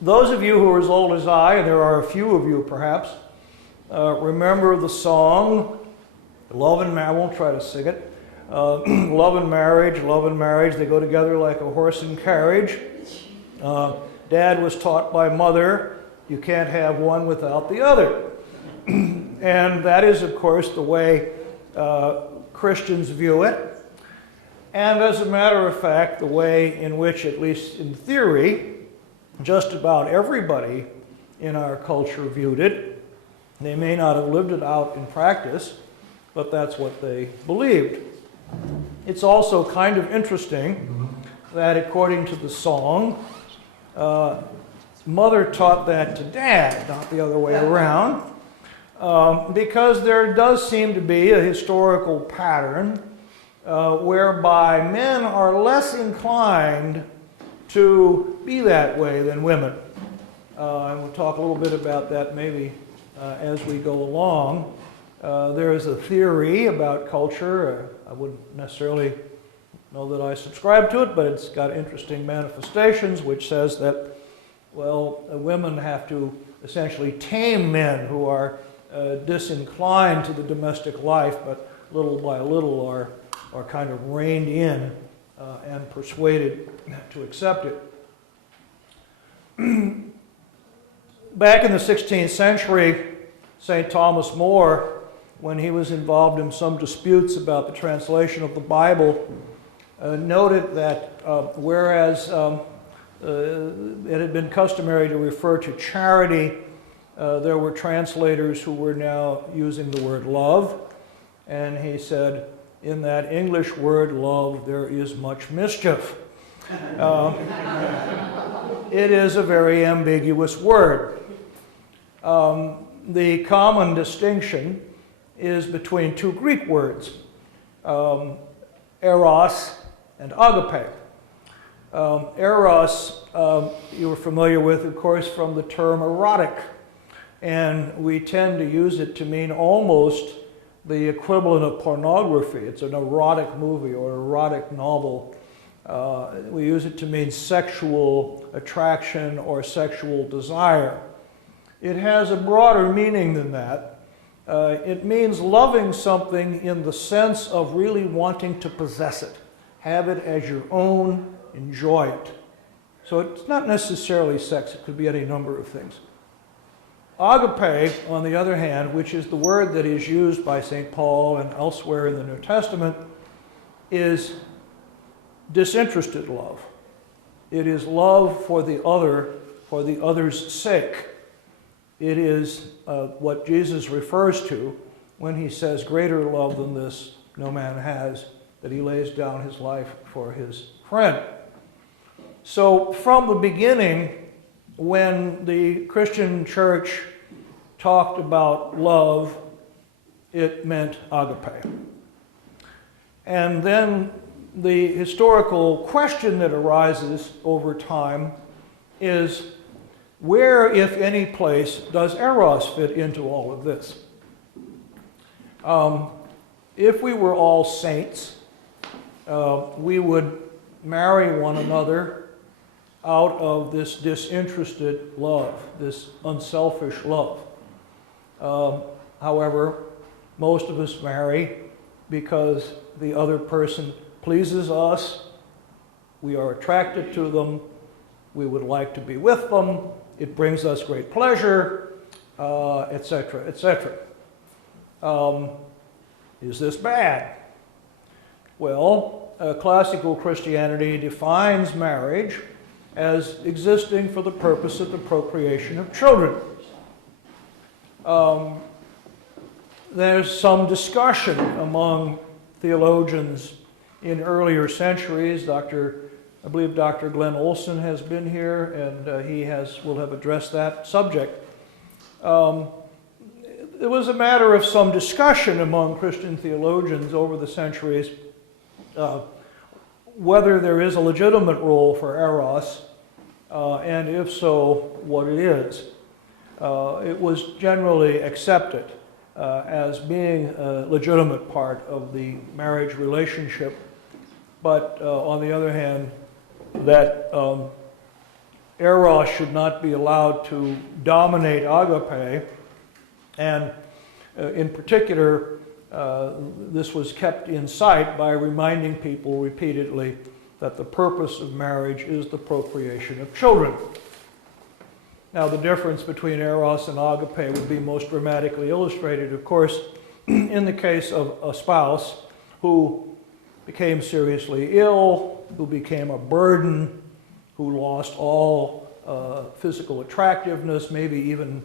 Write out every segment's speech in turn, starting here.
Those of you who are as old as I, and there are a few of you perhaps, remember the song, Love and Marriage, I won't try to sing it, love and marriage, they go together like a horse and carriage. Dad was taught by mother, you can't have one without the other. And that is, of course, the way Christians view it. And as a matter of fact, the way in which, at least in theory, just about everybody in our culture viewed it. They may not have lived it out in practice, but that's what they believed. It's also kind of interesting that according to the song, mother taught that to dad, not the other way around, because there does seem to be a historical pattern whereby men are less inclined to be that way than women. And we'll talk a little bit about that maybe as we go along. There is a theory about culture. I wouldn't necessarily know that I subscribe to it, but it's got interesting manifestations, which says that, well, women have to essentially tame men who are disinclined to the domestic life, but little by little are kind of reined in and persuaded to accept it. Back in the 16th century, St. Thomas More, when he was involved in some disputes about the translation of the Bible, noted that whereas it had been customary to refer to charity, there were translators who were now using the word love, and he said, in that English word love, there is much mischief. It is a very ambiguous word. The common distinction is between two Greek words, eros and agape. Eros, you were familiar with, of course, from the term erotic, and we tend to use it to mean almost the equivalent of pornography. It's an erotic movie or erotic novel. We use it to mean sexual attraction or sexual desire. It has a broader meaning than that. It means loving something in the sense of really wanting to possess it, have it as your own, enjoy it. So it's not necessarily sex, it could be any number of things. Agape, on the other hand, which is the word that is used by St. Paul and elsewhere in the New Testament, is disinterested love. It is love for the other, for the other's sake. It is what Jesus refers to when he says, greater love than this no man has, that he lays down his life for his friend. So from the beginning, when the Christian church talked about love, it meant agape. And then the historical question that arises over time is, where, if any place, does eros fit into all of this? If we were all saints, we would marry one another out of this disinterested love, this unselfish love. However, most of us marry because the other person pleases us, we are attracted to them, we would like to be with them, it brings us great pleasure, etc., etc. Is this bad? Well, classical Christianity defines marriage as existing for the purpose of the procreation of children. There's some discussion among theologians in earlier centuries. I believe Dr. Glenn Olson has been here, and he will have addressed that subject. It was a matter of some discussion among Christian theologians over the centuries whether there is a legitimate role for eros, and if so, what it is. It was generally accepted as being a legitimate part of the marriage relationship, but on the other hand, that Eros should not be allowed to dominate agape, and in particular, this was kept in sight by reminding people repeatedly that the purpose of marriage is the procreation of children. Now, the difference between Eros and agape would be most dramatically illustrated, of course, in the case of a spouse who became seriously ill, who became a burden, who lost all physical attractiveness, maybe even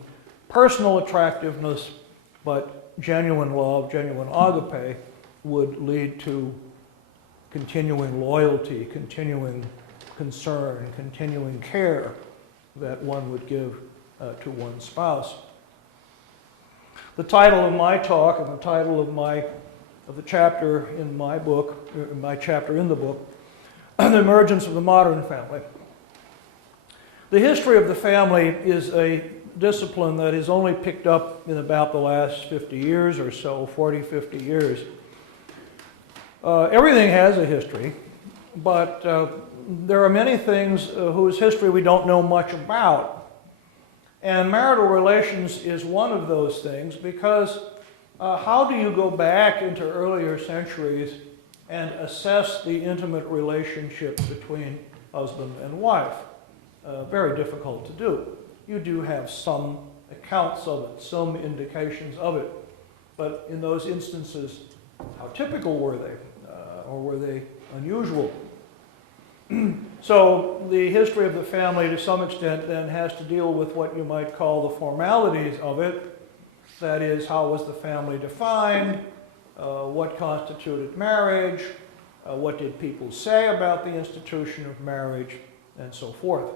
personal attractiveness, but genuine love, genuine agape, would lead to continuing loyalty, continuing concern, continuing care that one would give to one's spouse. The title of my talk and the title of the chapter in my book, my chapter in the book, The Emergence of the Modern Family. The history of the family is a discipline that is only picked up in about the last 50 years or so, 40, 50 years. Everything has a history, but there are many things whose history we don't know much about. And marital relations is one of those things, because how do you go back into earlier centuries and assess the intimate relationship between husband and wife? Very difficult to do. You do have some accounts of it, some indications of it, but in those instances, how typical were they? Or were they unusual? So the history of the family, to some extent, then has to deal with what you might call the formalities of it. That is, how was the family defined? What constituted marriage? What did people say about the institution of marriage? And so forth.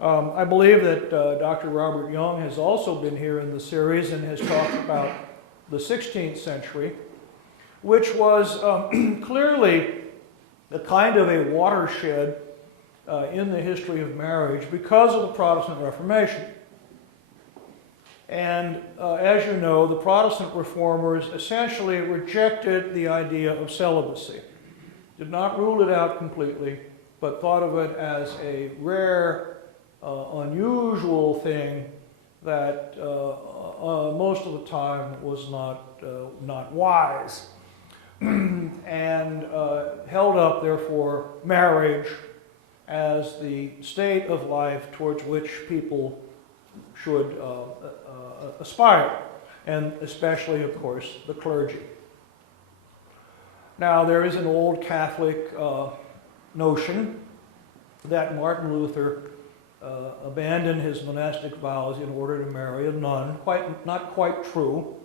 I believe that Dr. Robert Young has also been here in the series and has talked about the 16th century, which was clearly a kind of a watershed in the history of marriage because of the Protestant Reformation. And as you know, the Protestant reformers essentially rejected the idea of celibacy, did not rule it out completely, but thought of it as a rare, unusual thing that most of the time was not wise, and held up, therefore, marriage as the state of life towards which people should aspire, and especially, of course, the clergy. Now, there is an old Catholic notion that Martin Luther abandoned his monastic vows in order to marry a nun. Not quite true.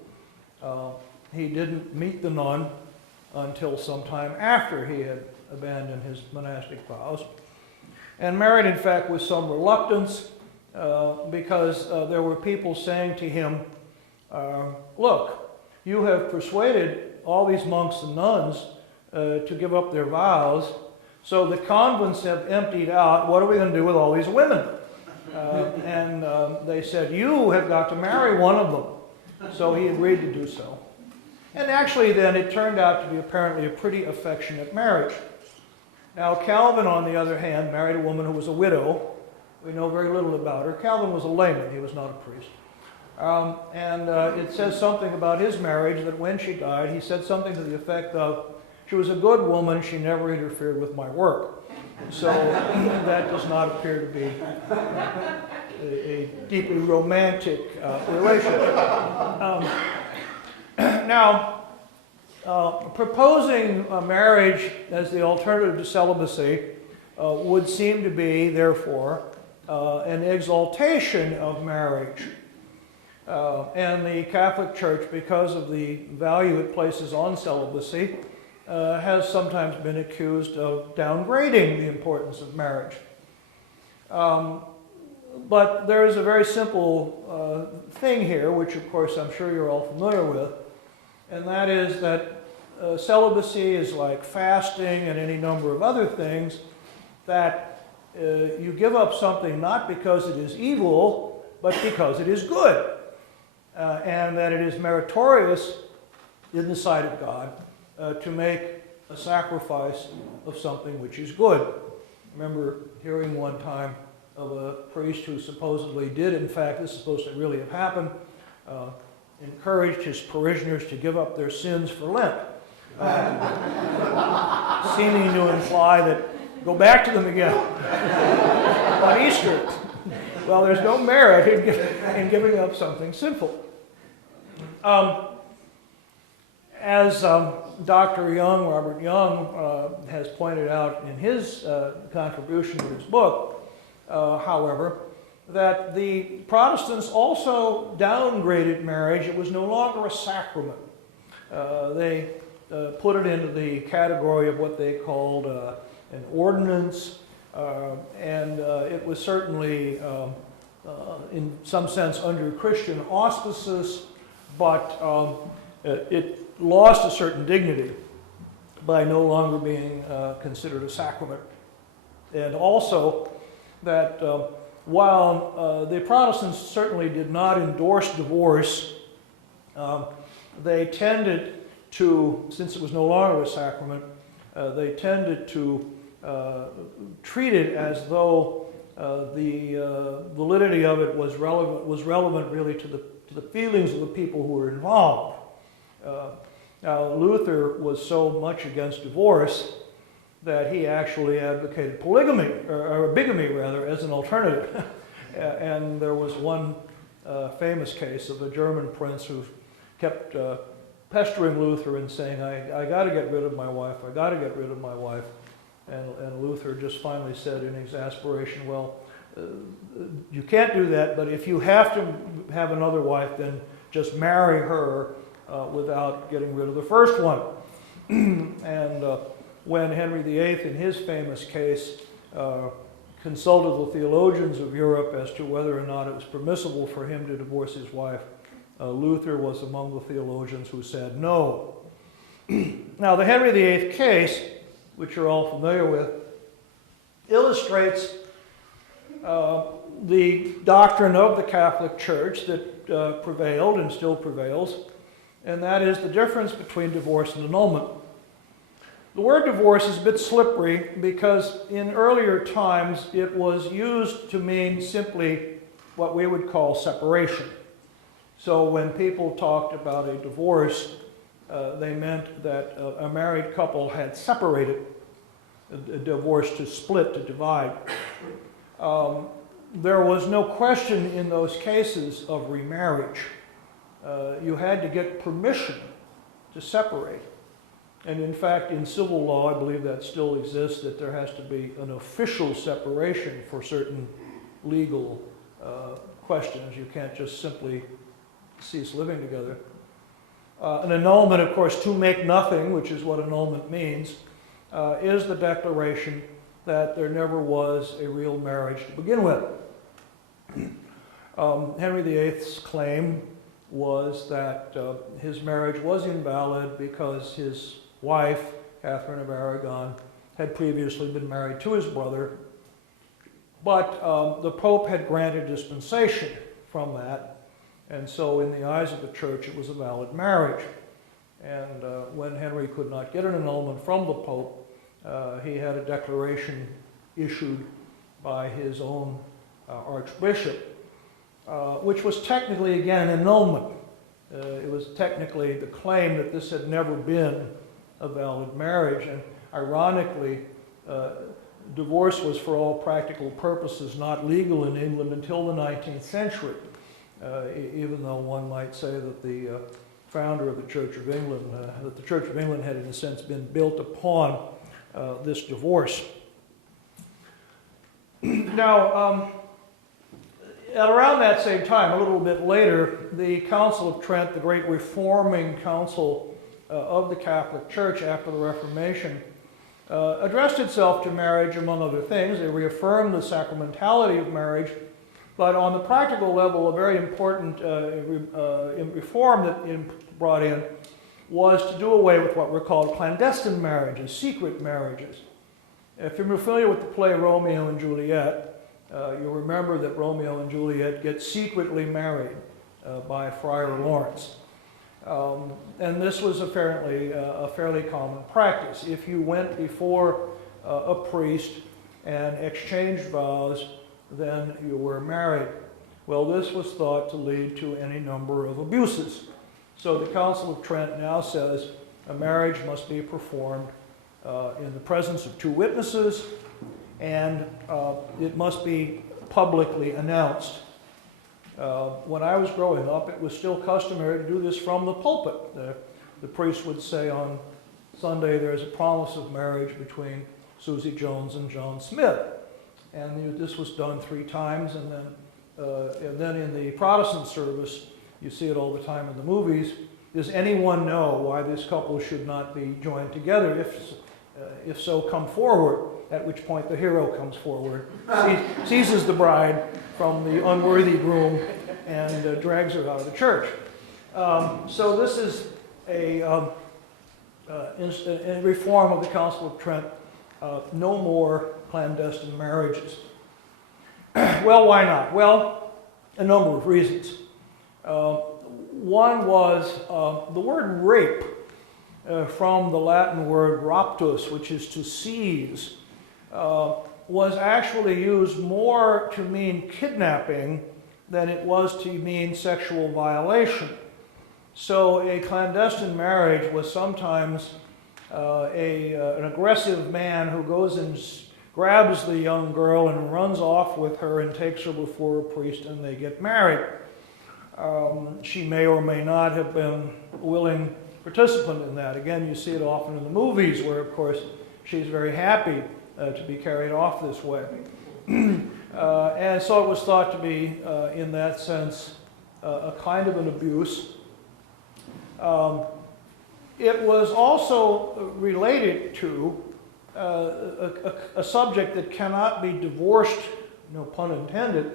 He didn't meet the nun until sometime after he had abandoned his monastic vows, and married, in fact, with some reluctance, because there were people saying to him, look, you have persuaded all these monks and nuns to give up their vows, so the convents have emptied out. What are we going to do with all these women? And they said, you have got to marry one of them. So he agreed to do so. And actually then it turned out to be apparently a pretty affectionate marriage. Now Calvin, on the other hand, married a woman who was a widow. We know very little about her. Calvin was a layman, he was not a priest. It says something about his marriage that when she died, he said something to the effect of, she was a good woman, she never interfered with my work. So that does not appear to be a deeply romantic relationship. Now, proposing marriage as the alternative to celibacy would seem to be, therefore, an exaltation of marriage. And the Catholic Church, because of the value it places on celibacy, has sometimes been accused of downgrading the importance of marriage. But there is a very simple thing here, which of course I'm sure you're all familiar with, and that is that celibacy is like fasting and any number of other things, that you give up something not because it is evil, but because it is good, and that it is meritorious in the sight of God to make a sacrifice of something which is good. I remember hearing one time of a priest who supposedly did, in fact, this is supposed to really have happened, encouraged his parishioners to give up their sins for Lent, seeming to imply that go back to them again on Easter. Well, there's no merit in giving up something sinful. As Dr. Young, Robert Young, has pointed out in his contribution to his book, however, that the Protestants also downgraded marriage. It was no longer a sacrament. They put it into the category of what they called an ordinance, and it was certainly, in some sense, under Christian auspices, but it lost a certain dignity by no longer being considered a sacrament. And also that while the Protestants certainly did not endorse divorce, they tended to, since it was no longer a sacrament, they tended to treat it as though the validity of it was relevant really to the feelings of the people who were involved. Now, Luther was so much against divorce that he actually advocated polygamy, or bigamy rather, as an alternative. And there was one famous case of a German prince who kept pestering Luther and saying, I got to get rid of my wife, I got to get rid of my wife. And Luther just finally said in exasperation, well, you can't do that, but if you have to have another wife, then just marry her without getting rid of the first one. And when Henry VIII, in his famous case, consulted the theologians of Europe as to whether or not it was permissible for him to divorce his wife, Luther was among the theologians who said no. Now, the Henry VIII case, which you're all familiar with, illustrates the doctrine of the Catholic Church that prevailed and still prevails, and that is the difference between divorce and annulment. The word divorce is a bit slippery because in earlier times it was used to mean simply what we would call separation. So when people talked about a divorce, they meant that a married couple had separated, a divorce to split, to divide. There was no question in those cases of remarriage. You had to get permission to separate. And in fact, in civil law, I believe that still exists, that there has to be an official separation for certain legal questions. You can't just simply cease living together. An annulment, of course, to make nothing, which is what annulment means, is the declaration that there never was a real marriage to begin with. Henry VIII's claim was that his marriage was invalid because his wife, Catherine of Aragon, had previously been married to his brother, but the Pope had granted dispensation from that, and so in the eyes of the Church it was a valid marriage. And when Henry could not get an annulment from the Pope, he had a declaration issued by his own Archbishop, which was technically, again, an annulment. It was technically the claim that this had never been a valid marriage, and ironically, divorce was for all practical purposes not legal in England until the 19th century, even though one might say that the founder of the Church of England, that the Church of England had in a sense been built upon this divorce. Now, at around that same time, a little bit later, the Council of Trent, the great reforming council of the Catholic Church after the Reformation, addressed itself to marriage, among other things. They reaffirmed the sacramentality of marriage, but on the practical level, a very important reform that it brought in was to do away with what were called clandestine marriages, secret marriages. If you're familiar with the play Romeo and Juliet, you'll remember that Romeo and Juliet get secretly married by Friar Lawrence. And this was apparently a fairly common practice. If you went before a priest and exchanged vows, then you were married. Well, this was thought to lead to any number of abuses. So the Council of Trent now says a marriage must be performed in the presence of two witnesses, and it must be publicly announced. When I was growing up, it was still customary to do this from the pulpit. The priest would say on Sunday, there's a promise of marriage between Susie Jones and John Smith. And this was done 3 times, and then in the Protestant service, you see it all the time in the movies. Does anyone know why this couple should not be joined together? If so, come forward. At which point the hero comes forward, seizes the bride from the unworthy groom, and drags her out of the church. So this is a reform of the Council of Trent. No more clandestine marriages. Well, why not? Well, a number of reasons. One was the word rape, from the Latin word raptus, which is to seize, was actually used more to mean kidnapping than it was to mean sexual violation. So a clandestine marriage was sometimes an aggressive man who goes and grabs the young girl and runs off with her and takes her before a priest, and they get married. She may or may not have been a willing participant in that. Again, you see it often in the movies where, of course, she's very happy to be carried off this way. And so it was thought to be, in that sense, a kind of an abuse. It was also related to a subject that cannot be divorced, no pun intended,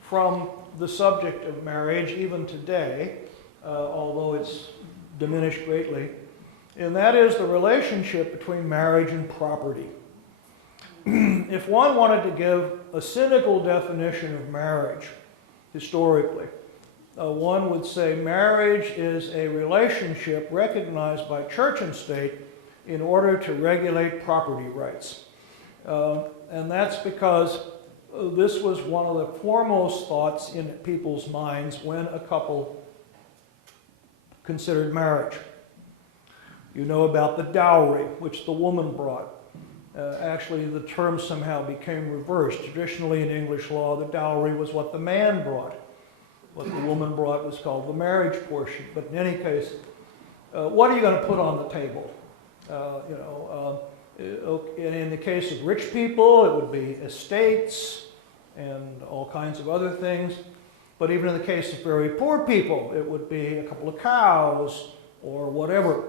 from the subject of marriage even today, although it's diminished greatly, and that is the relationship between marriage and property. If one wanted to give a cynical definition of marriage, historically, one would say marriage is a relationship recognized by church and state in order to regulate property rights. And that's because this was one of the foremost thoughts in people's minds when a couple considered marriage. You know about the dowry, which the woman brought. Actually, the term somehow became reversed. Traditionally in English law, the dowry was what the man brought. What the woman brought was called the marriage portion. But in any case, what are you going to put on the table? In the case of rich people, it would be estates and all kinds of other things. But even in the case of very poor people, it would be a couple of cows or whatever.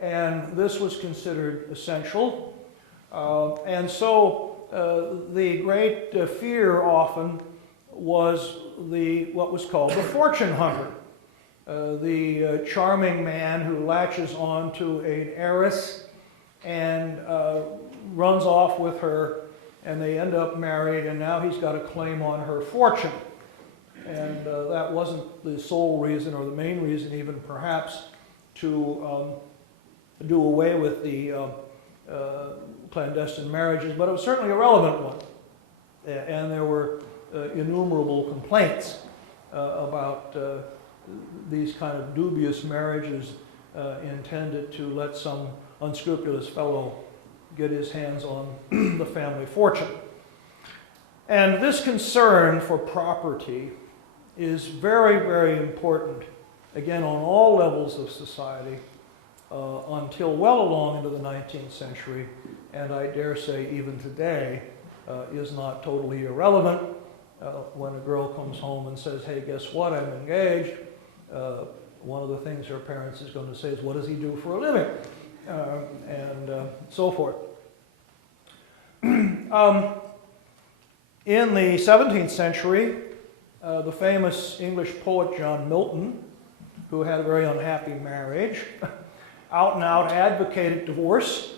And this was considered essential. And so the great fear often was what was called the fortune hunter. The charming man who latches on to an heiress and runs off with her, and they end up married, and now he's got a claim on her fortune. And that wasn't the sole reason, or the main reason even, perhaps, to do away with the clandestine marriages, but it was certainly a relevant one. And there were innumerable complaints about these kind of dubious marriages intended to let some unscrupulous fellow get his hands on the family fortune. And this concern for property is very, very important, again, on all levels of society, until well along into the 19th century, and I dare say even today, is not totally irrelevant. When a girl comes home and says, hey, guess what, I'm engaged, one of the things her parents is going to say is, what does he do for a living? And so forth. In the 17th century, the famous English poet John Milton, who had a very unhappy marriage, out and out advocated divorce.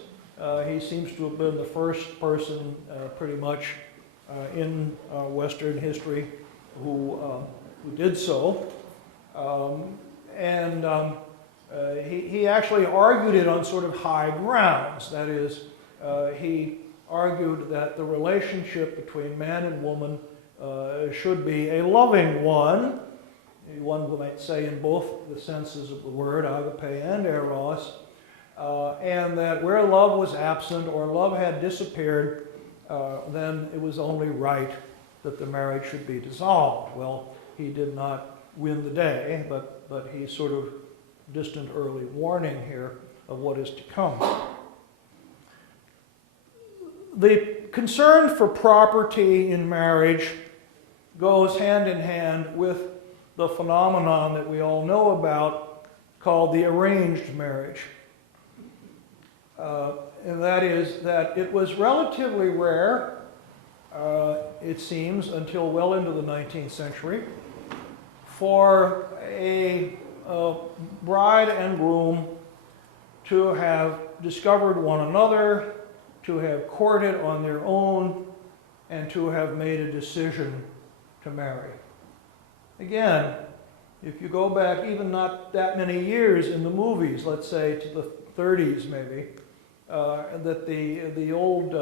He seems to have been the first person pretty much in Western history who did so. He actually argued it on sort of high grounds. That is, he argued that the relationship between man and woman should be a loving one. One might say in both the senses of the word, agape and eros, and that where love was absent or love had disappeared, then it was only right that the marriage should be dissolved. Well, he did not win the day, but he sort of distant early warning here of what is to come. The concern for property in marriage goes hand in hand with the phenomenon that we all know about called the arranged marriage. And that is that it was relatively rare, it seems, until well into the 19th century, for a bride and groom to have discovered one another, to have courted on their own, and to have made a decision to marry. Again, if you go back even not that many years in the movies, let's say to the 30s maybe, that the old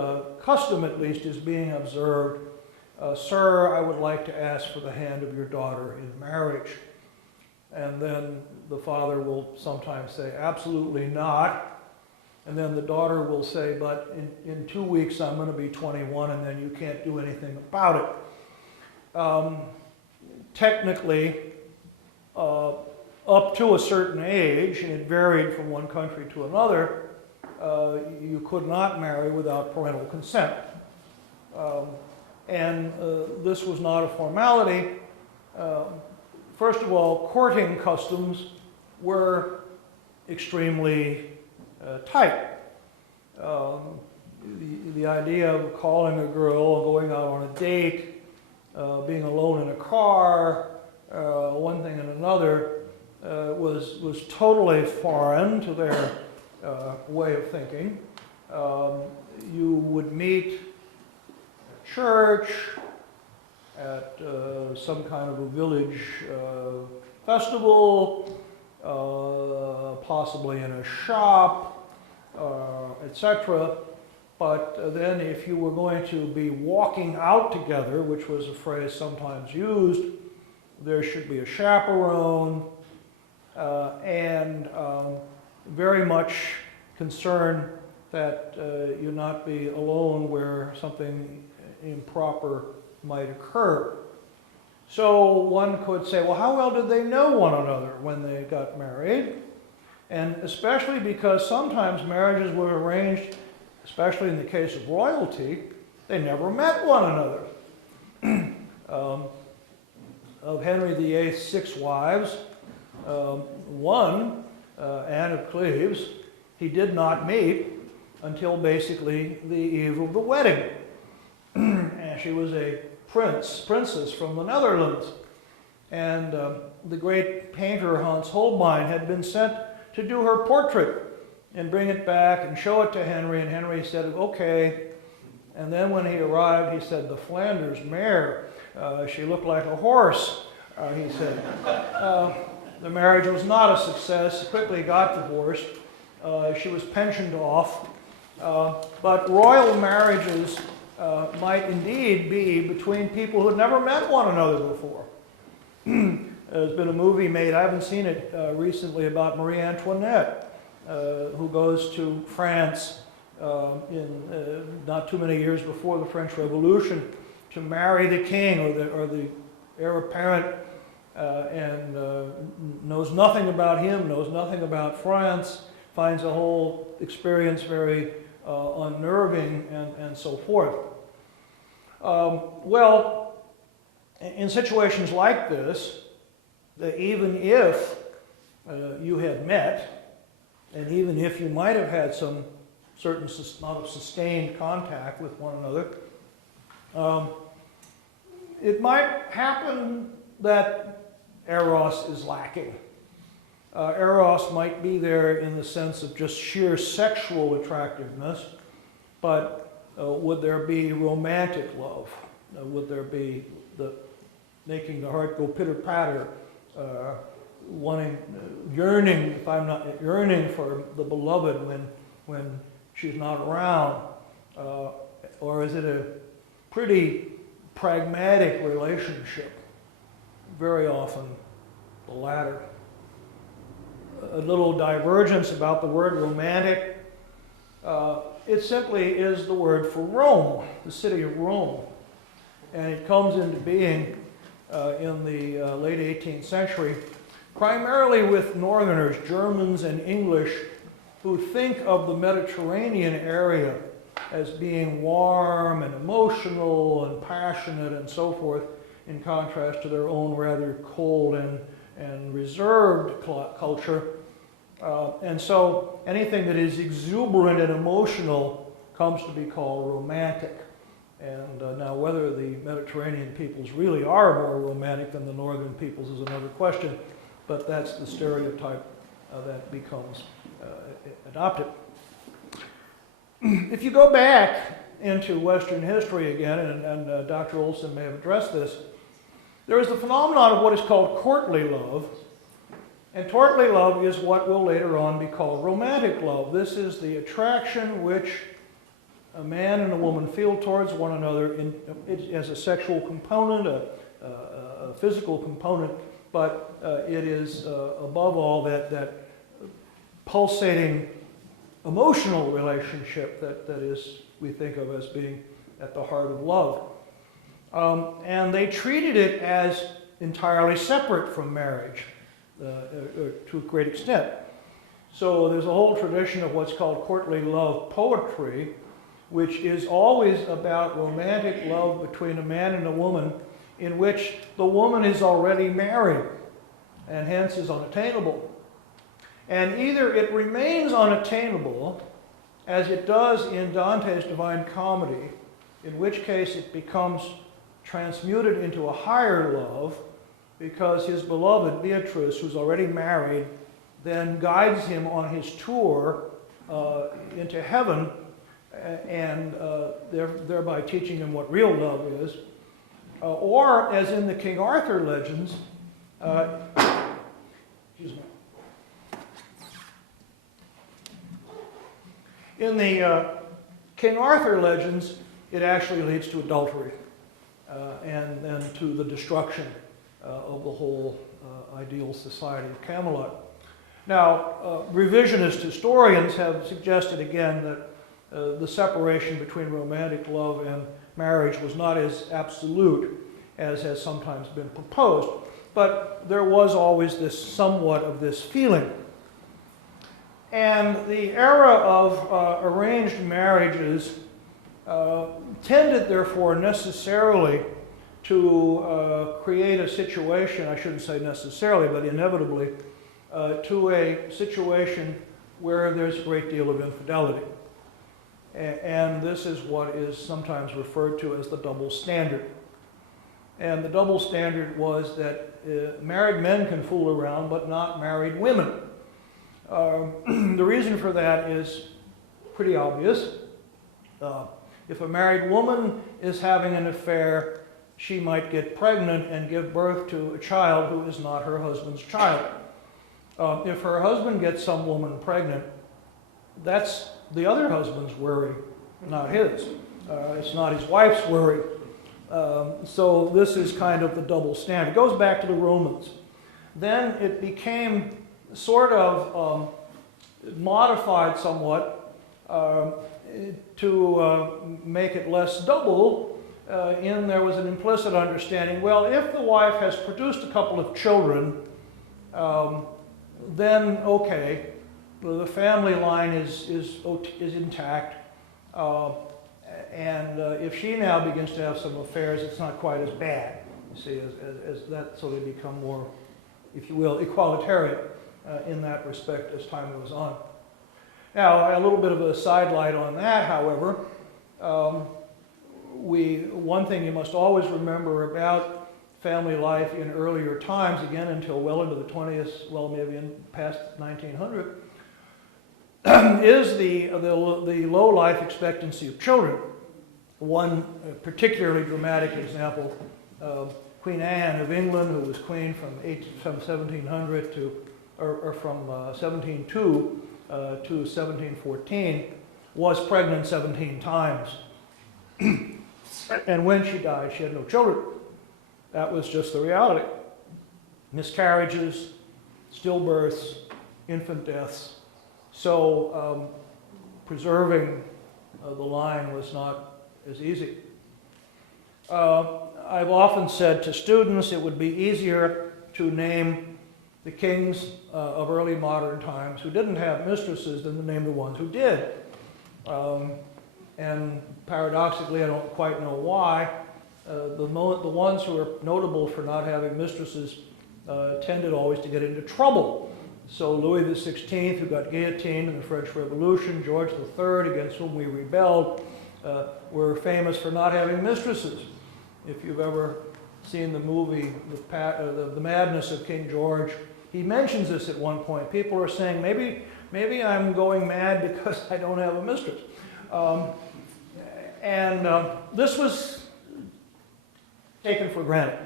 custom at least is being observed, sir, I would like to ask for the hand of your daughter in marriage. And then the father will sometimes say, absolutely not. And then the daughter will say, but in 2 weeks I'm going to be 21 and then you can't do anything about it. Technically, up to a certain age, and it varied from one country to another, you could not marry without parental consent. And this was not a formality. First of all, courting customs were extremely tight. The idea of calling a girl, going out on a date, being alone in a car, one thing and another, was totally foreign to their way of thinking. You would meet at church, at some kind of a village festival, possibly in a shop, etc. But then if you were going to be walking out together, which was a phrase sometimes used, there should be a chaperone, and very much concern that you not be alone where something improper might occur. So one could say, well, how well did they know one another when they got married? And especially because sometimes marriages were arranged, especially in the case of royalty, they never met one another. Of Henry VIII's 6 wives, one, Anne of Cleves, he did not meet until basically the eve of the wedding. And she was a princess from the Netherlands. And the great painter Hans Holbein had been sent to do her portrait and bring it back and show it to Henry, and Henry said, okay. And then when he arrived, he said, the Flanders mare, she looked like a horse, he said. The marriage was not a success, quickly got divorced. She was pensioned off. But royal marriages might indeed be between people who had never met one another before. There's been a movie made, I haven't seen it recently, about Marie Antoinette, who goes to France in not too many years before the French Revolution to marry the king or the heir apparent, and knows nothing about him, knows nothing about France, finds the whole experience very unnerving, and so forth. Well, in situations like this, even if you had met, and even if you might have had some certain amount of sustained contact with one another, it might happen that eros is lacking. Eros might be there in the sense of just sheer sexual attractiveness, but would there be romantic love? Would there be making the heart go pitter-patter, yearning, if I'm not yearning for the beloved when she's not around, or is it a pretty pragmatic relationship? Very often the latter. A little divergence about the word romantic. It simply is the word for Rome, the city of Rome. And it comes into being in the late 18th century, primarily with northerners, Germans and English, who think of the Mediterranean area as being warm and emotional and passionate and so forth, in contrast to their own rather cold and reserved culture. And so anything that is exuberant and emotional comes to be called romantic. And now whether the Mediterranean peoples really are more romantic than the northern peoples is another question, but that's the stereotype that becomes adopted. If you go back into Western history again, and Dr. Olson may have addressed this, there is the phenomenon of what is called courtly love. And courtly love is what will later on be called romantic love. This is the attraction which a man and a woman feel towards one another as a sexual component, a physical component, but it is above all that pulsating emotional relationship that is, we think of as being at the heart of love. And they treated it as entirely separate from marriage to a great extent. So there's a whole tradition of what's called courtly love poetry, which is always about romantic love between a man and a woman, in which the woman is already married and hence is unattainable. And either it remains unattainable, as it does in Dante's Divine Comedy, in which case it becomes transmuted into a higher love, because his beloved Beatrice, who's already married, then guides him on his tour into heaven, and thereby teaching him what real love is. Or, as in the King Arthur legends, excuse me. In the King Arthur legends, it actually leads to adultery and then to the destruction of the whole ideal society of Camelot. Now, revisionist historians have suggested again that the separation between romantic love and marriage was not as absolute as has sometimes been proposed, but there was always this somewhat of this feeling. And the era of arranged marriages tended, therefore, necessarily to create a situation, I shouldn't say necessarily, but inevitably, to a situation where there's a great deal of infidelity. And this is what is sometimes referred to as the double standard. And the double standard was that married men can fool around, but not married women. The reason for that is pretty obvious. If a married woman is having an affair, she might get pregnant and give birth to a child who is not her husband's child. If her husband gets some woman pregnant, that's the other husband's worry, not his. It's not his wife's worry. So this is kind of the double standard. It goes back to the Romans. Then it became sort of modified somewhat to make it less double. There was an implicit understanding, well, if the wife has produced a couple of children, then okay, the family line is intact. And if she now begins to have some affairs, it's not quite as bad, you see, as that, so they become more, if you will, equalitarian in that respect as time goes on. Now, a little bit of a sidelight on that, however, one thing you must always remember about family life in earlier times, again until well into the 20th, well maybe in past 1900, is the low life expectancy of children. One particularly dramatic example, Queen Anne of England, who was queen from 1700 from 1702 to 1714, was pregnant 17 times. And when she died, she had no children. That was just the reality. Miscarriages, stillbirths, infant deaths. So preserving the line was not as easy. I've often said to students it would be easier to name the kings of early modern times who didn't have mistresses than to name the ones who did. And paradoxically, I don't quite know why, the ones who are notable for not having mistresses tended always to get into trouble. So Louis XVI, who got guillotined in the French Revolution, George III, against whom we rebelled, were famous for not having mistresses. If you've ever seen the movie, The Madness of King George, he mentions this at one point. People are saying, maybe I'm going mad because I don't have a mistress. This was taken for granted.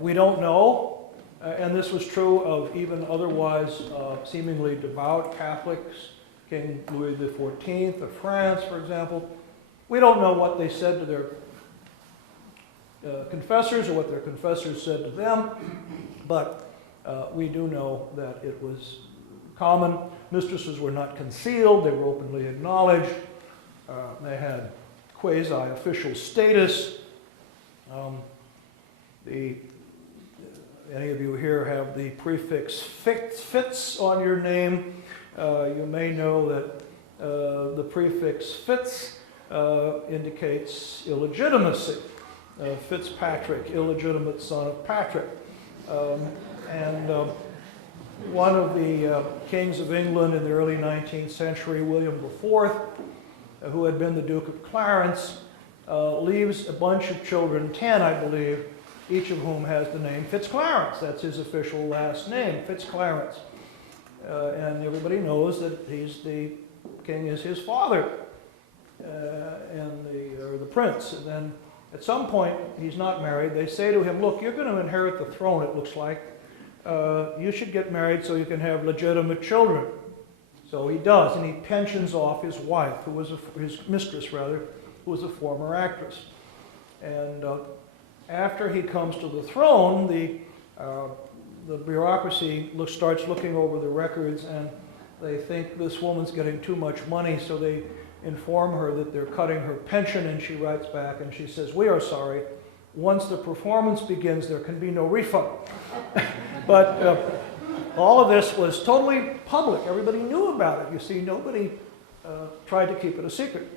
We don't know, and this was true of even otherwise seemingly devout Catholics, King Louis XIV of France, for example. We don't know what they said to their confessors or what their confessors said to them, but we do know that it was common. Mistresses were not concealed, they were openly acknowledged. They had quasi-official status. Any of you here have the prefix Fitz on your name. You may know that the prefix Fitz indicates illegitimacy. Fitzpatrick, illegitimate son of Patrick. One of the kings of England in the early 19th century, William IV, who had been the Duke of Clarence, leaves a bunch of children, 10 I believe, each of whom has the name Fitzclarence. That's his official last name, Fitzclarence. And everybody knows that the king is his father, or the prince. And then at some point, he's not married. They say to him, look, you're going to inherit the throne, it looks like. You should get married so you can have legitimate children. So he does, and he pensions off his wife, his mistress rather, who was a former actress. And after he comes to the throne, the bureaucracy starts looking over the records, and they think this woman's getting too much money, so they inform her that they're cutting her pension, and she writes back and she says, we are sorry. Once the performance begins, there can be no refund. But all of this was totally public. Everybody knew about it. You see, nobody tried to keep it a secret.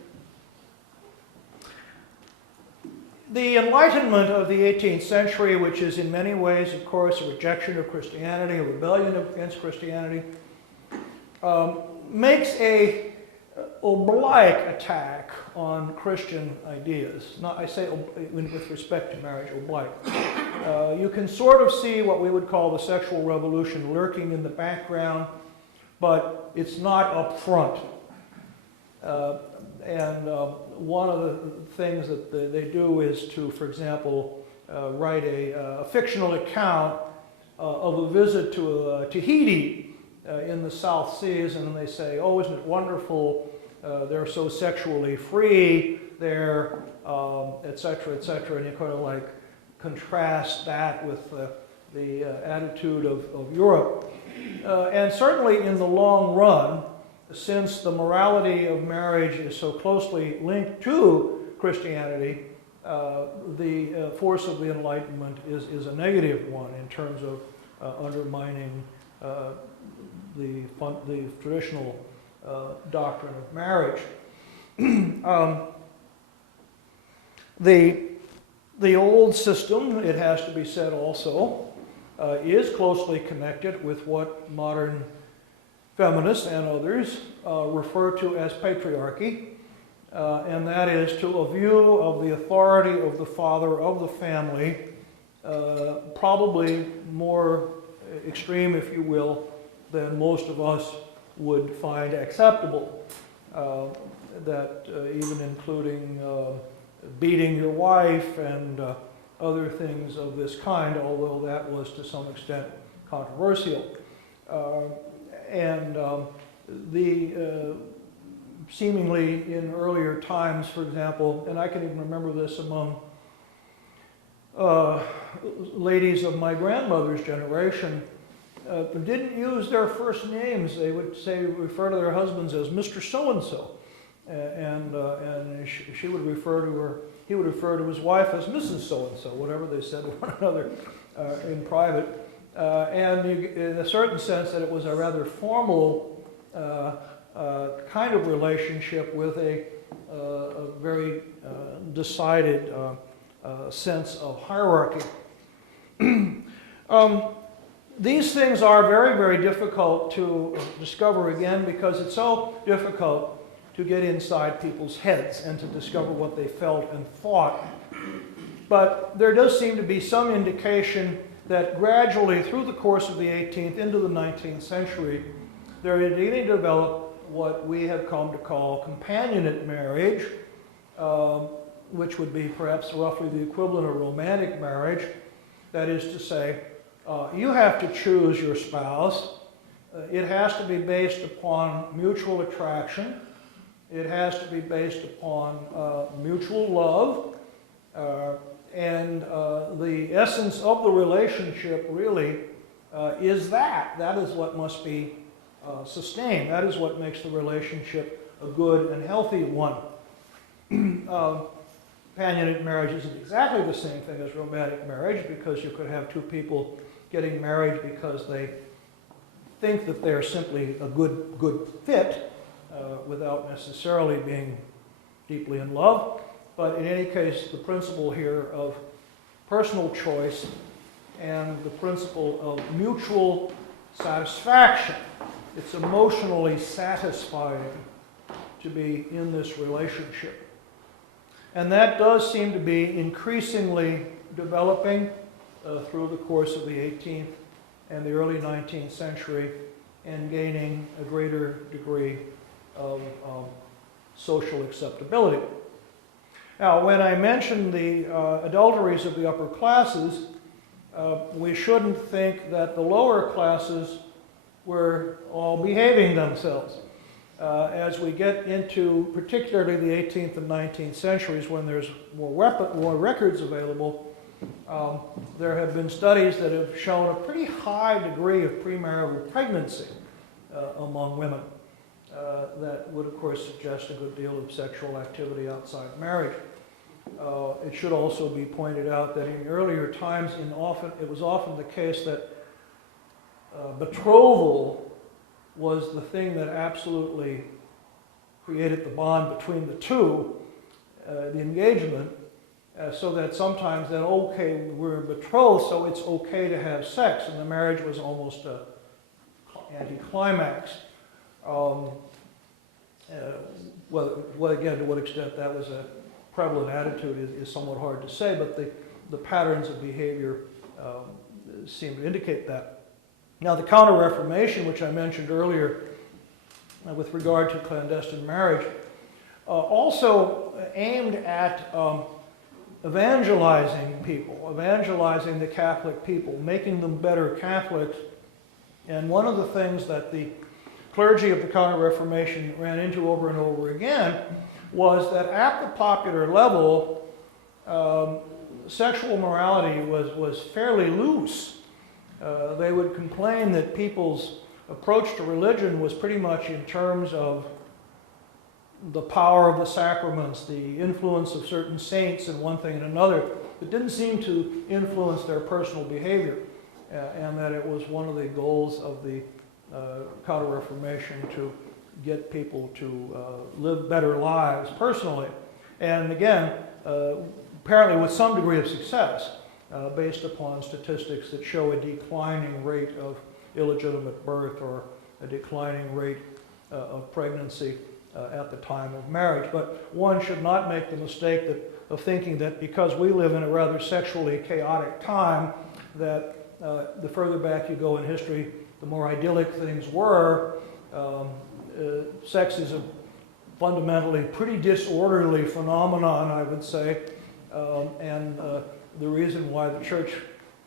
The Enlightenment of the 18th century, which is in many ways, of course, a rejection of Christianity, a rebellion against Christianity, makes a oblique attack on Christian ideas. I say with respect to marriage, oblique. You can sort of see what we would call the sexual revolution lurking in the background, but it's not up front. One of the things that they do is to, for example, write a fictional account of a visit to Tahiti in the South Seas, and they say, oh, isn't it wonderful, they're so sexually free there, et cetera, and you kind of like contrast that with the attitude of Europe. And certainly in the long run, since the morality of marriage is so closely linked to Christianity, the force of the Enlightenment is a negative one in terms of undermining the traditional doctrine of marriage. The old system, it has to be said also, is closely connected with what modern feminists and others refer to as patriarchy, and that is to a view of the authority of the father of the family, probably more extreme, if you will, than most of us would find acceptable. That even including beating your wife and other things of this kind, although that was to some extent controversial. seemingly in earlier times, for example, and I can even remember this among ladies of my grandmother's generation, didn't use their first names. They would refer to their husbands as Mr. So-and-so. And she would refer to her, he would refer to his wife as Mrs. So-and-so, whatever they said to one another in private. And in a certain sense that it was a rather formal kind of relationship with a very decided sense of hierarchy. These things are very, very difficult to discover again because it's so difficult to get inside people's heads and to discover what they felt and thought. But there does seem to be some indication that gradually through the course of the 18th into the 19th century, they're beginning to develop what we have come to call companionate marriage, which would be perhaps roughly the equivalent of romantic marriage. That is to say, you have to choose your spouse. It has to be based upon mutual attraction. It has to be based upon mutual love. And the essence of the relationship really is that. That is what must be sustained. That is what makes the relationship a good and healthy one. Companionate marriage isn't exactly the same thing as romantic marriage because you could have two people getting married because they think that they're simply a good fit without necessarily being deeply in love. But in any case, the principle here of personal choice and the principle of mutual satisfaction. It's emotionally satisfying to be in this relationship. And that does seem to be increasingly developing through the course of the 18th and the early 19th century and gaining a greater degree of social acceptability. Now, when I mention the adulteries of the upper classes, we shouldn't think that the lower classes were all behaving themselves. As we get into particularly the 18th and 19th centuries when there's more records available, there have been studies that have shown a pretty high degree of premarital pregnancy among women. That would, of course, suggest a good deal of sexual activity outside marriage. It should also be pointed out that in earlier times, it was often the case that betrothal was the thing that absolutely created the bond between the two, the engagement, so that sometimes then, okay, we're betrothed, so it's okay to have sex, and the marriage was almost an anticlimax. Again, to what extent that was a prevalent attitude is somewhat hard to say, but the patterns of behavior seem to indicate that. Now, the Counter-Reformation, which I mentioned earlier with regard to clandestine marriage, also aimed at evangelizing people, evangelizing the Catholic people, making them better Catholics. And one of the things that the clergy of the Counter-Reformation ran into over and over again was that at the popular level, sexual morality was fairly loose. They would complain that people's approach to religion was pretty much in terms of the power of the sacraments, the influence of certain saints and one thing and another. It didn't seem to influence their personal behavior, and that it was one of the goals of the Counter-Reformation to get people to live better lives personally. And again, apparently with some degree of success, based upon statistics that show a declining rate of illegitimate birth or a declining rate of pregnancy at the time of marriage. But one should not make the mistake of thinking that because we live in a rather sexually chaotic time, that the further back you go in history, the more idyllic things were. Sex is a fundamentally pretty disorderly phenomenon, I would say, and the reason why the church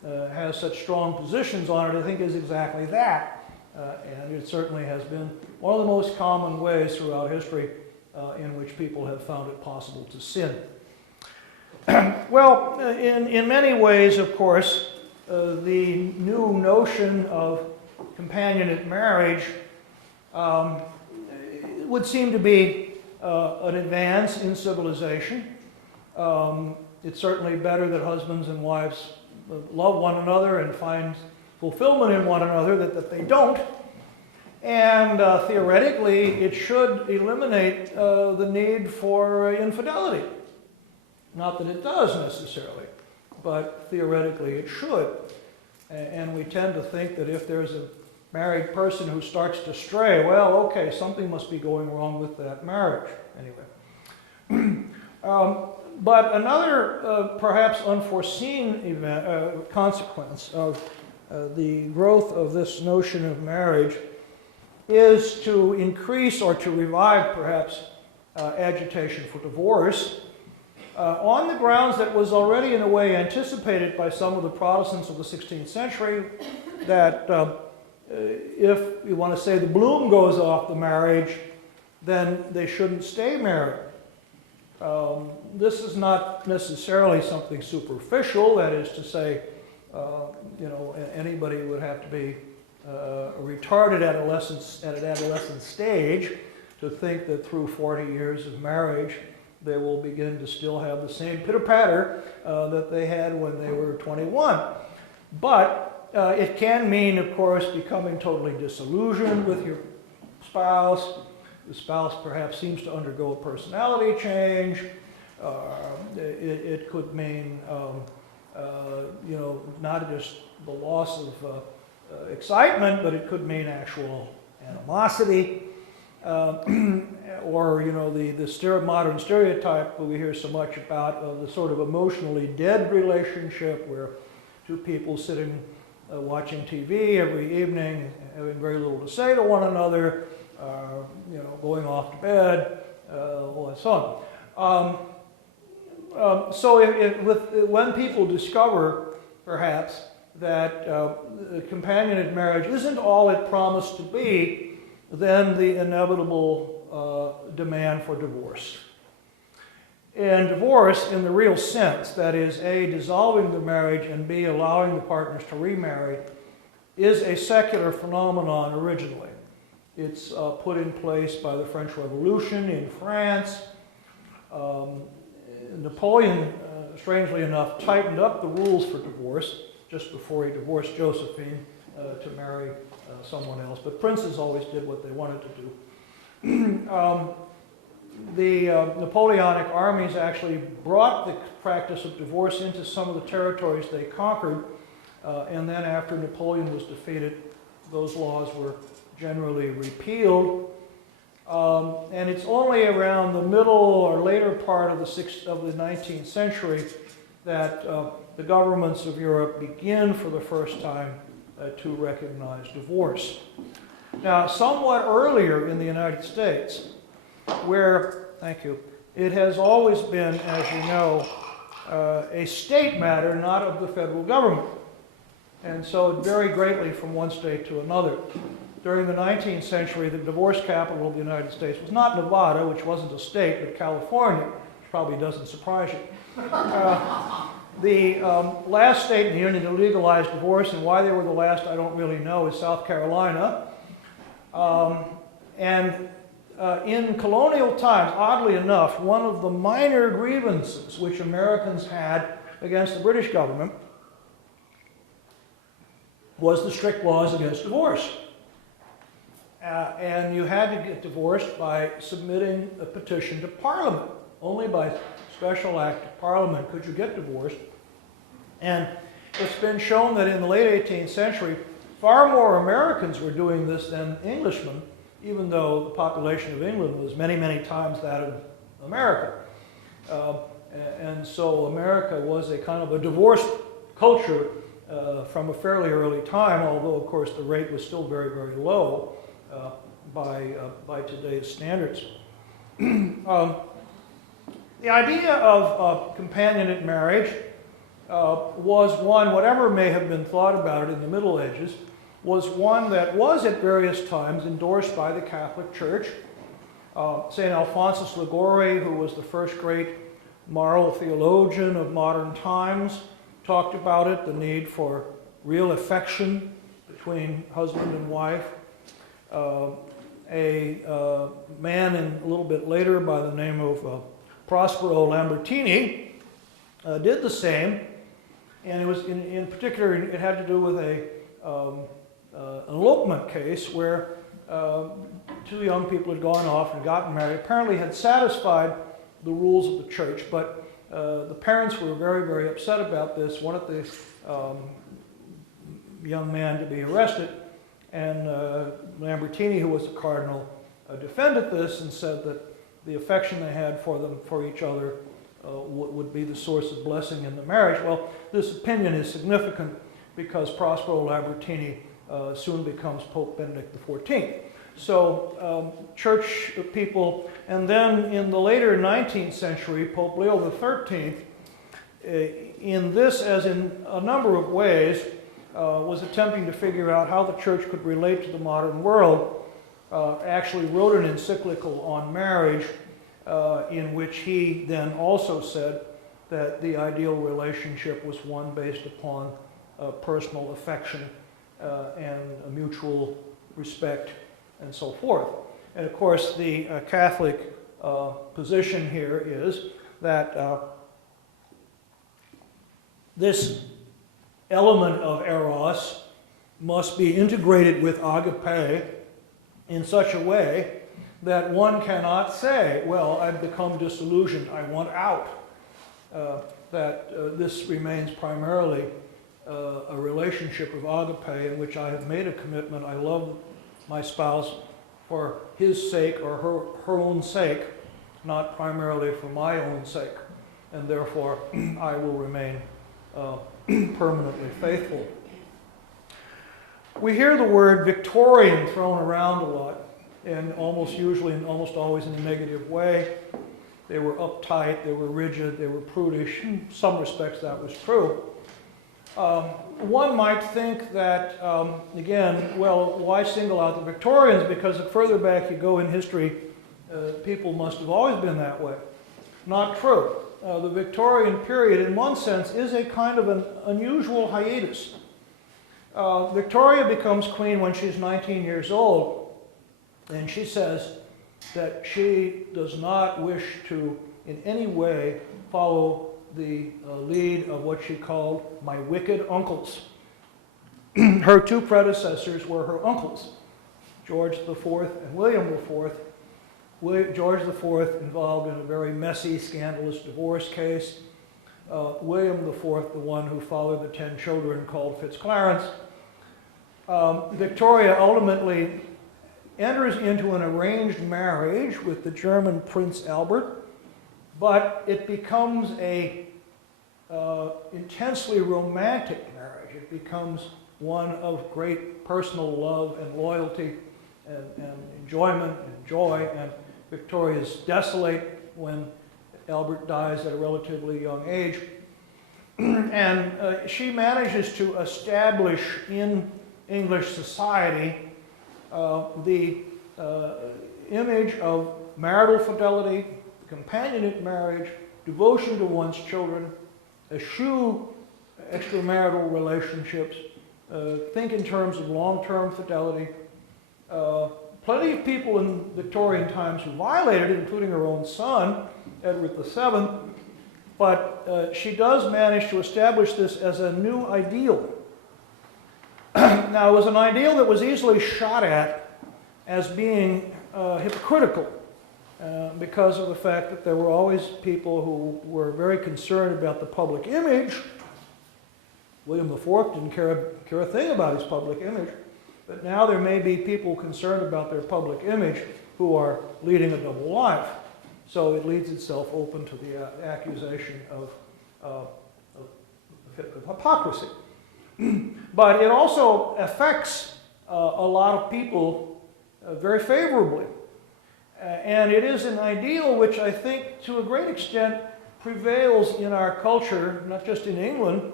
has such strong positions on it, I think, is exactly that. And it certainly has been one of the most common ways throughout history in which people have found it possible to sin. Well, in many ways, of course, the new notion of companionate marriage would seem to be an advance in civilization. It's certainly better that husbands and wives love one another and find fulfillment in one another that they don't. And theoretically, it should eliminate the need for infidelity. Not that it does necessarily, but theoretically it should. And we tend to think that if there's a married person who starts to stray, well, okay, something must be going wrong with that marriage. Anyway. But another perhaps unforeseen event, consequence of the growth of this notion of marriage is to increase or to revive perhaps agitation for divorce on the grounds that was already in a way anticipated by some of the Protestants of the 16th century, that if you want to say the bloom goes off the marriage, then they shouldn't stay married. This is not necessarily something superficial, that is to say, anybody would have to be a retarded at an adolescent stage to think that through 40 years of marriage they will begin to still have the same pitter-patter that they had when they were 21. But it can mean, of course, becoming totally disillusioned with your spouse. The spouse perhaps seems to undergo a personality change. It could mean, not just the loss of excitement, but it could mean actual animosity. Or, the modern stereotype that we hear so much about of the sort of emotionally dead relationship where two people sitting watching TV every evening, having very little to say to one another, going off to bed, all that so on. When people discover, perhaps, that companionate marriage isn't all it promised to be, then the inevitable demand for divorce. And divorce, in the real sense, that is, A, dissolving the marriage, and B, allowing the partners to remarry, is a secular phenomenon originally. It's put in place by the French Revolution in France. Napoleon, strangely enough, tightened up the rules for divorce just before he divorced Josephine to marry someone else. But princes always did what they wanted to do. The Napoleonic armies actually brought the practice of divorce into some of the territories they conquered, and then after Napoleon was defeated, those laws were generally repealed. And it's only around the middle or later part of the 19th century that the governments of Europe begin for the first time to recognize divorce. Now, somewhat earlier in the United States, where, thank you, it has always been, as you know, a state matter, not of the federal government. And so it varied greatly from one state to another. During the 19th century, the divorce capital of the United States was not Nevada, which wasn't a state, but California, which probably doesn't surprise you. The last state in the Union to legalize divorce, and why they were the last I don't really know, is South Carolina. In colonial times, oddly enough, one of the minor grievances which Americans had against the British government was the strict laws against divorce. And you had to get divorced by submitting a petition to Parliament. Only by special act of Parliament could you get divorced. And it's been shown that in the late 18th century, far more Americans were doing this than Englishmen, even though the population of England was many, many times that of America. And so America was a kind of a divorce culture from a fairly early time, although, of course, the rate was still very, very low by today's standards. The idea of companionate marriage was one, whatever may have been thought about it in the Middle Ages, was one that was at various times endorsed by the Catholic Church. St. Alphonsus Liguori, who was the first great moral theologian of modern times, talked about it, the need for real affection between husband and wife. A man a little bit later by the name of Prospero Lambertini did the same, and it was in particular, it had to do with an elopement case where two young people had gone off and gotten married, apparently had satisfied the rules of the church, but the parents were very, very upset about this, wanted the young man to be arrested, and Lambertini, who was the cardinal, defended this and said that the affection they had for each other would be the source of blessing in the marriage. Well, this opinion is significant because Prospero Lambertini soon becomes Pope Benedict XIV. So church people, and then in the later 19th century, Pope Leo XIII, in this as in a number of ways, was attempting to figure out how the church could relate to the modern world, actually wrote an encyclical on marriage in which he then also said that the ideal relationship was one based upon personal affection and a mutual respect and so forth. And of course the Catholic position here is that this element of eros must be integrated with agape in such a way that one cannot say, well, I've become disillusioned, I want out. This remains primarily a relationship of agape in which I have made a commitment. I love my spouse for his sake or her own sake, not primarily for my own sake, and therefore I will remain permanently faithful. We hear the word Victorian thrown around a lot, and almost always in a negative way. They were uptight, they were rigid, they were prudish. In some respects that was true. One might think that, again, well, why single out the Victorians? Because the further back you go in history, people must have always been that way. Not true. The Victorian period, in one sense, is a kind of an unusual hiatus. Victoria becomes queen when she's 19 years old, and she says that she does not wish to in any way follow the lead of what she called my wicked uncles. Her two predecessors were her uncles, George IV and William IV. George IV involved in a very messy, scandalous divorce case. William IV, the one who fathered the 10 children called Fitzclarence. Victoria ultimately enters into an arranged marriage with the German Prince Albert, but it becomes a intensely romantic marriage. It becomes one of great personal love and loyalty and enjoyment and joy, and Victoria's desolate when Albert dies at a relatively young age. And she manages to establish in English society the image of marital fidelity, companionate marriage, devotion to one's children, eschew extramarital relationships, think in terms of long-term fidelity. Plenty of people in Victorian times who violated it, including her own son, Edward VII, but she does manage to establish this as a new ideal. Now, it was an ideal that was easily shot at as being hypocritical because of the fact that there were always people who were very concerned about the public image. William IV didn't care a thing about his public image, but now there may be people concerned about their public image who are leading a double life. So it leaves itself open to the accusation of hypocrisy. But it also affects a lot of people very favorably. And it is an ideal which I think to a great extent prevails in our culture, not just in England,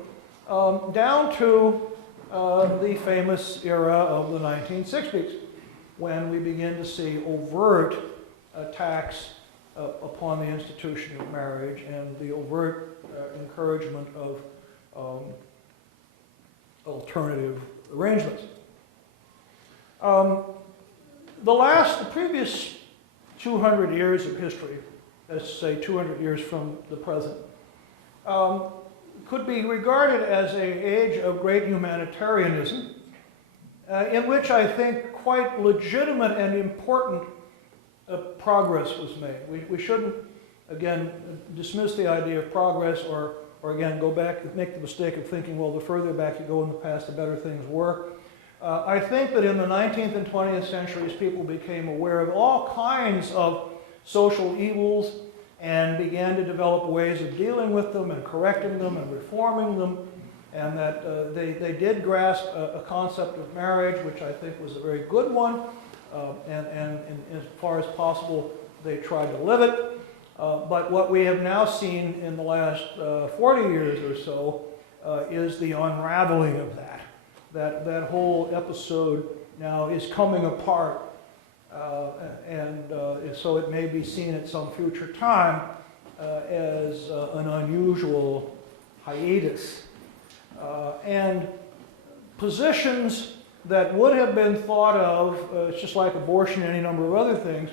down to the famous era of the 1960s, when we begin to see overt attacks upon the institution of marriage and the overt encouragement of alternative arrangements. The previous 200 years of history, let's say 200 years from the present, could be regarded as an age of great humanitarianism, in which I think quite legitimate and important progress was made. We shouldn't, again, dismiss the idea of progress or again, go back and make the mistake of thinking, well, the further back you go in the past, the better things were. I think that in the 19th and 20th centuries, people became aware of all kinds of social evils and began to develop ways of dealing with them and correcting them and reforming them, and that they did grasp a concept of marriage, which I think was a very good one, and as far as possible, they tried to live it. But what we have now seen in the last 40 years or so is the unraveling of that. That whole episode now is coming apart, and so it may be seen at some future time as an unusual hiatus. And positions that would have been thought of, it's just like abortion and any number of other things,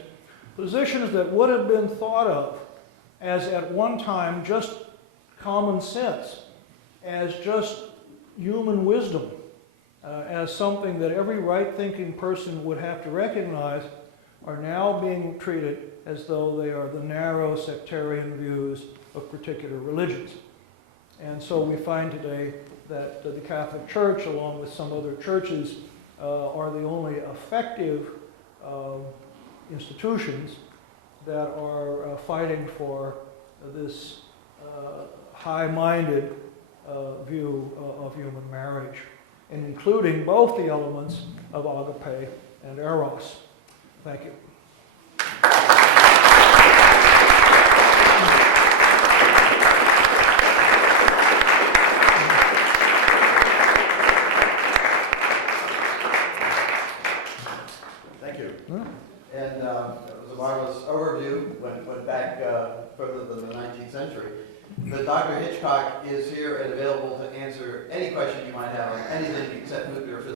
positions that would have been thought of as at one time just common sense, as just human wisdom, as something that every right-thinking person would have to recognize, are now being treated as though they are the narrow sectarian views of particular religions. And so we find today that the Catholic Church, along with some other churches, are the only effective institutions that are fighting for this high-minded view of human marriage, and including both the elements of agape and eros. Thank you. Thank you. And it was a marvelous overview, went back further than the 19th century. But Dr. Hitchcock is here and available to answer any question you might have on anything except nuclear physics.